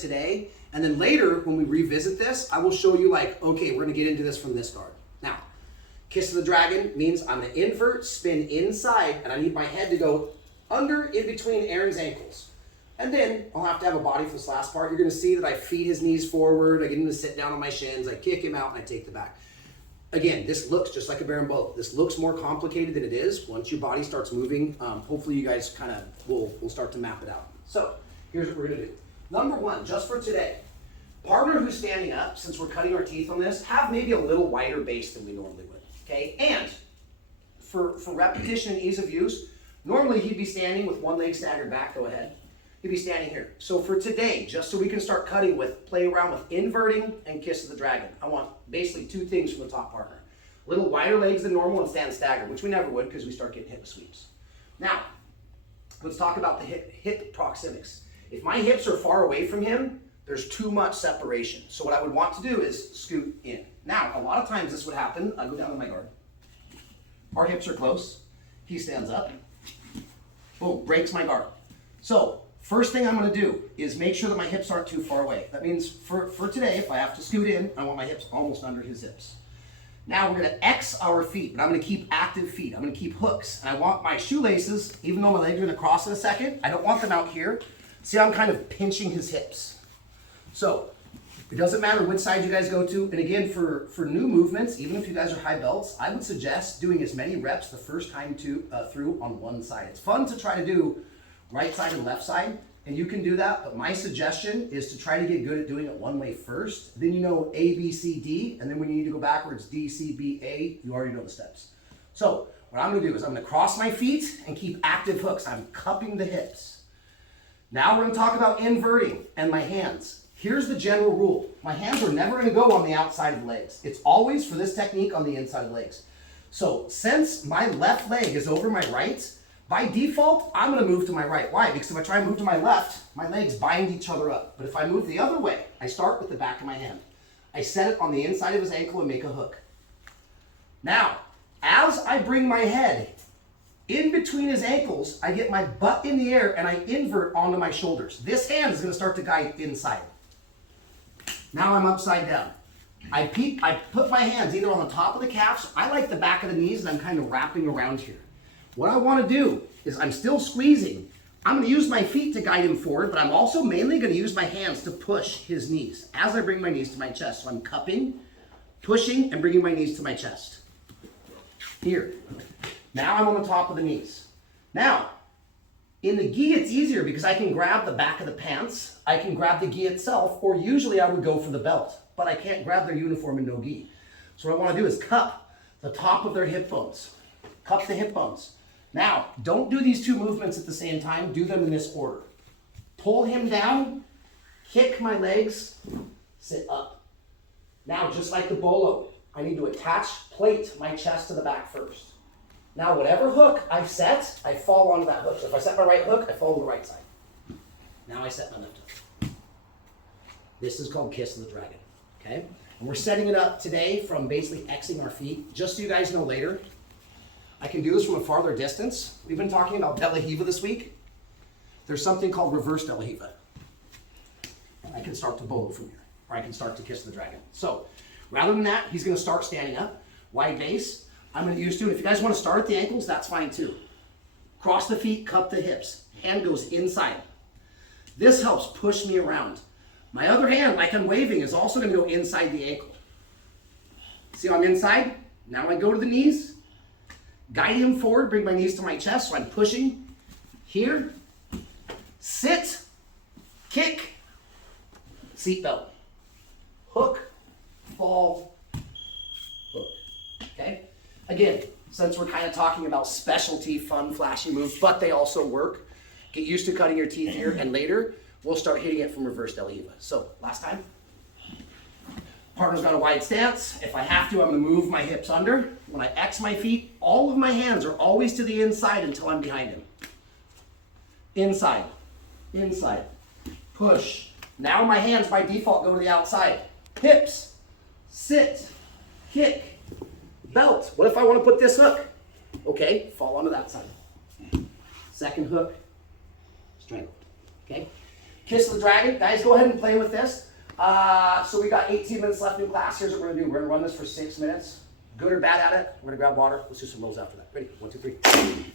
today, and then later when we revisit this, I will show you like, okay, we're gonna get into this from this guard. Now, Kiss of the Dragon means I'm gonna invert, spin inside, and I need my head to go under in between Aaron's ankles. And then I'll have to have a body for this last part. You're gonna see that I feed his knees forward, I get him to sit down on my shins, I kick him out, and I take the back. Again, this looks just like a berimbolo. This looks more complicated than it is. Once your body starts moving, hopefully you guys kind of will start to map it out. So here's what we're gonna do. Number one, just for today, partner who's standing up, since we're cutting our teeth on this, have maybe a little wider base than we normally would, okay? And for repetition and ease of use, normally he'd be standing with one leg staggered back, go ahead. He'd be standing here. So for today, just so we can start cutting with, play around with inverting and Kiss of the Dragon, I want basically two things from the top partner. A little wider legs than normal and stand staggered, which we never would because we start getting hip sweeps. Now, let's talk about the hip proxemics. If my hips are far away from him, there's too much separation. So what I would want to do is scoot in. Now, a lot of times this would happen. I go down to my guard. Our hips are close. He stands up. Boom, breaks my guard. So first thing I'm gonna do is make sure that my hips aren't too far away. That means for today, if I have to scoot in, I want my hips almost under his hips. Now we're gonna X our feet, but I'm gonna keep active feet. I'm gonna keep hooks. And I want my shoelaces, even though my legs are gonna cross in a second, I don't want them out here. See how I'm kind of pinching his hips. So it doesn't matter which side you guys go to. And again, for new movements, even if you guys are high belts, I would suggest doing as many reps the first time through on one side. It's fun to try to do right side and left side, and you can do that, but my suggestion is to try to get good at doing it one way first. Then you know A, B, C, D, and then when you need to go backwards, D, C, B, A, you already know the steps. So what I'm gonna do is I'm gonna cross my feet and keep active hooks. I'm cupping the hips. Now we're gonna talk about inverting and my hands. Here's the general rule. My hands are never gonna go on the outside of the legs. It's always, for this technique, on the inside of the legs. So since my left leg is over my right, by default, I'm gonna move to my right. Why? Because if I try and move to my left, my legs bind each other up. But if I move the other way, I start with the back of my hand. I set it on the inside of his ankle and make a hook. Now, as I bring my head in between his ankles, I get my butt in the air and I invert onto my shoulders. This hand is gonna start to guide inside. Now I'm upside down. I put my hands either on the top of the calves, I like the back of the knees, and I'm kind of wrapping around here. What I wanna do is I'm still squeezing. I'm gonna use my feet to guide him forward, but I'm also mainly gonna use my hands to push his knees as I bring my knees to my chest. So I'm cupping, pushing, and bringing my knees to my chest. Here. Now I'm on the top of the knees. Now, in the gi, it's easier because I can grab the back of the pants, I can grab the gi itself, or usually I would go for the belt, but I can't grab their uniform in no gi. So what I wanna do is cup the top of their hip bones. Cup the hip bones. Now, don't do these two movements at the same time, do them in this order. Pull him down, kick my legs, sit up. Now, just like the bolo, I need to attach, plate my chest to the back first. Now, whatever hook I've set, I fall onto that hook. So if I set my right hook, I fall to the right side. Now I set my left hook. This is called Kiss of the Dragon, okay? And we're setting it up today from basically Xing our feet. Just so you guys know later, I can do this from a farther distance. We've been talking about De La Hiva this week. There's something called reverse De La Hiva. And I can start to bolo from here, or I can start to Kiss the Dragon. So rather than that, he's gonna start standing up, wide base. I'm gonna use two. If you guys wanna start at the ankles, that's fine too. Cross the feet, cup the hips. Hand goes inside. This helps push me around. My other hand, like I'm waving, is also gonna go inside the ankle. See how I'm inside? Now I go to the knees, guide him forward, bring my knees to my chest, so I'm pushing. Here, sit, kick, seatbelt, hook, fall, hook, okay? Again, since we're kind of talking about specialty, fun, flashy moves, but they also work, get used to cutting your teeth here, and later, we'll start hitting it from reverse De La Hiva. So, last time. Partner's got a wide stance. If I have to, I'm gonna move my hips under. When I X my feet, all of my hands are always to the inside until I'm behind him. Inside, inside, push. Now my hands by default go to the outside. Hips, sit, kick, belt. What if I want to put this hook? Okay, fall onto that side. Second hook, strangle. Okay? Kiss of the Dragon. Guys, go ahead and play with this. So we got 18 minutes left in class. Here's what we're gonna do. We're gonna run this for 6 minutes. Good or bad at it, we're gonna grab water. Let's do some rolls after that. Ready? 1, 2, 3.